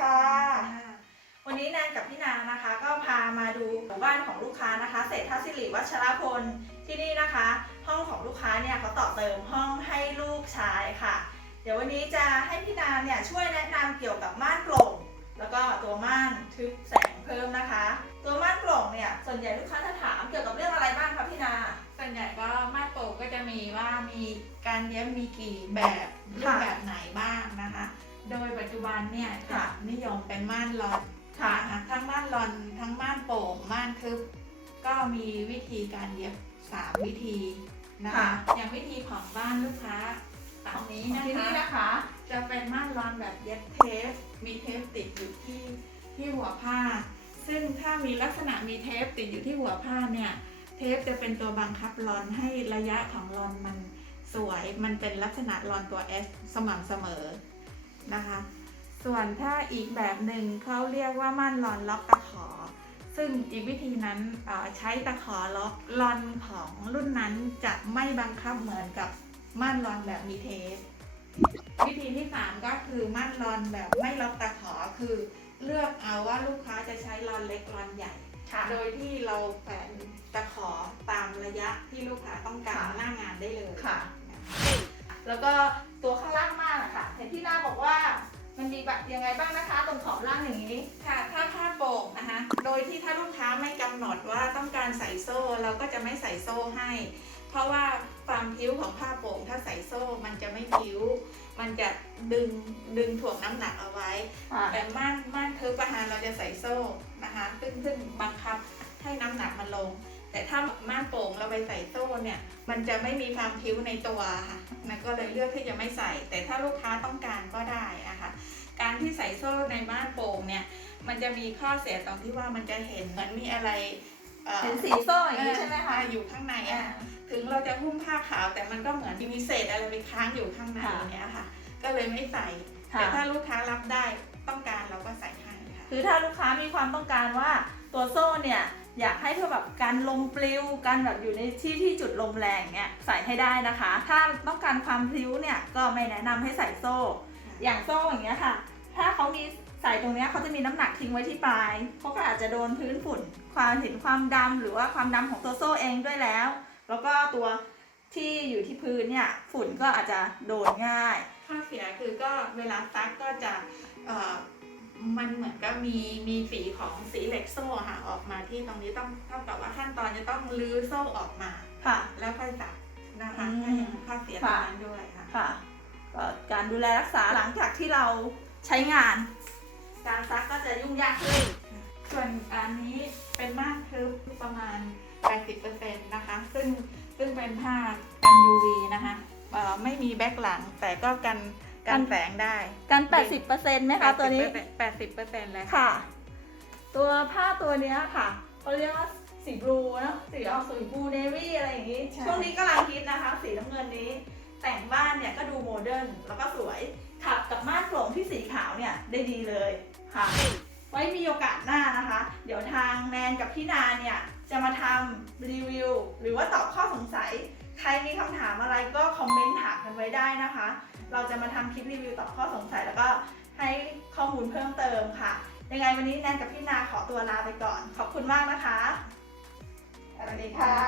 ค่ะ วันนี้แนนกับพี่นานะคะ ก็พามาดูหมู่บ้านของลูกค้านะคะเศรษฐศิริวัชรพลที่นี่นะคะ ห้องของลูกค้าเนี่ยเขาต่อเติมห้องให้ลูกชายค่ะ เดี๋ยววันนี้จะให้พี่นาเนี่ยช่วยแนะนำเกี่ยวกับม่านโปร่งแล้วก็ตัวม่านทึบแสงเพิ่มนะคะ ตัวม่านโปร่งเนี่ยส่วนใหญ่ลูกค้าจะถามเกี่ยวกับเรื่องอะไรบ้างคะพี่นาส่วนใหญ่ก็มาดโปกก็จะมีว่ามีการเย็บมีกี่แบบรูปแบบไหนบ้างนะคะ โดยปัจจุบันเนี่ยจะค่ะนิยมเป็นม่านลอนค่ะนทั้งม่านลอนทั้งม่านโป่งม่านทึบ ก็มีวิธีการเย็บสามวิธีนะคะค่ะอย่างวิธีของบ้านลูกค้าฝั่งนี้นะที่นี่คะนะคะ จะเป็นม่านลอนแบบเย็บเทปมีเทปติดอยู่ที่ที่หัวผ้า ซึ่งถ้ามีลักษณะมีเทปติดอยู่ที่หัวผ้าเนี่ยเทปจะเป็นตัวบังคับลอนให้ระยะของลอนมันสวย มันเป็นลักษณะลอนตัว S สม่ำเสมอ นะคะ ส่วนถ้าอีกแบบหนึ่งเขาเรียกว่าม่านลอนล็อกตะขอ ซึ่งอีกวิธีนั้นเอ่อใช้ตะขอล็อกลอนของรุ่นนั้นจะไม่บังคับเหมือนกับม่านลอนแบบมีเทปวิธีที่ 3 ก็คือม่านลอนแบบไม่ล็อกตะขอคือเลือกเอาว่าลูกค้าจะใช้ลอนเล็กลอนใหญ่ค่ะโดยที่เราแฝนตะขอตามระยะที่ลูกค้าต้องการค่ะหน้างานได้เลยค่ะนะคะ แล้วก็ตัวข้างล่างม่านอะค่ะเห็นพี่นาบอกว่ามันมีแบบยังไงบ้างนะคะ ตรงขอบล่างอย่างนี้ค่ะถ้าผ้าโป่งนะคะโดยที่ถ้าลูกค้าไม่กำหนดว่าต้องการใส่โซ่เราก็จะไม่ใส่โซ่ให้ เพราะว่าความพิ้วของผ้าโป่งถ้าใส่โซ่มันจะไม่พิ้ว มันจะดึงดึงถ่วงน้ำหนักเอาไว้ แต่ม่านม่านเคิร์ฟประหารเราจะใส่โซ่นะคะซึ่งซึ่งบังคับให้น้ำหนักมันลง แต่ถ้าม่านโป่งเราไปใส่โซ่เนี่ยมันจะไม่มีความพิ้วในตัวค่ะมันก็เลยเลือกที่จะไม่ใส่ แต่ถ้าลูกค้าต้องการก็ได้นะคะการที่ใส่โซ่ในม่านโป่งเนี่ยมันจะมีข้อเสียตรงที่ว่ามันจะเห็นเหมือนมีอะไรอ่อเห็นสีโซ่อย่างนี้ใช่ไหมคะอ่าอยู่ข้างในอะถึงเราจะหุ้มผ้าขาวแต่มันก็เหมือนมีเศษอะไรไปค้างอยู่ข้างในค่ะเนี้ยค่ะ ก็เลยไม่ใส่ค่ะแต่ถ้าลูกค้ารับได้ต้องการเราก็ใส่ให้ค่ะคือถ้าลูกค้ามีความต้องการว่าตัวโซ่เนี่ย อยากให้เพื่อแบบการลมปลิวการแบบอยู่ในที่ที่จุดลมแรงเนี่ยใส่ให้ได้นะคะ ถ้าต้องการความพลิ้วเนี่ยก็ไม่แนะนำให้ใส่โซ่ อย่างโซ่อย่างเงี้ยค่ะ ถ้าเขามีใส่ตรงเนี้ยเขาจะมีน้ำหนักทิ้งไว้ที่ปลายเขาก็อาจจะโดนพื้นฝุ่น ความเห็นความดำหรือว่าความดำของตัวโซ่เองด้วยแล้ว แล้วก็ตัวที่อยู่ที่พื้นเนี่ยฝุ่นก็อาจจะโดนง่าย ข้อเสียคือก็เวลาซักก็จะ มันเหมือนกับมีมีสีของสีเหล็กโซ่ค่ะออกมาที่ตรงนี้ต้องเท่ากับว่าขั้นตอนจะต้องลื้อโซ่ออกมาค่ะ แล้วค่อยซักนะคะอืมถ้าอย่างข้อเสียตรงนั้นด้วยค่ะค่ะก็การดูแลรักษาหลังจากที่เราใช้งาน การซักก็จะยุ่งยากขึ้น ส่วนอันนี้เป็นม่านทึบประมาณ 80%นะคะ ซึ่งซึ่งเป็นผ้ากัน UV นะคะเอ่อไม่มีแบ็คหลังแต่ก็กัน กันแสงได้ กัน 80%ไหมคะตัวนี้ 80%เลยค่ะค่ะตัวผ้าตัวเนี้ยค่ะเขาเรียกว่าสีบลูเนอะสีออกสีบลูเนวี่อะไรอย่างนี้ใช่ช่วงนี้กำลังฮิตนะคะ สีน้ำเงินนี้ แต่งบ้านเนี่ยก็ดูโมเดิร์นแล้วก็สวยขับกับม่านโปร่งที่สีขาวเนี่ยได้ดีเลยค่ะ ไว้มีโอกาสหน้านะคะ เดี๋ยวทางแนนกับพี่นาเนี่ยจะมาทำรีวิว หรือว่าตอบข้อสงสัย ใครมีคำถามอะไรก็คอมเมนต์ถามกันไว้ได้นะคะ เราจะมาทำคลิปรีวิวตอบข้อสงสัย แล้วก็ให้ข้อมูลเพิ่มเติมค่ะ ยังไงวันนี้แนนกับพี่นาขอตัวลาไปก่อน ขอบคุณมากนะคะสวัสดีค่ะ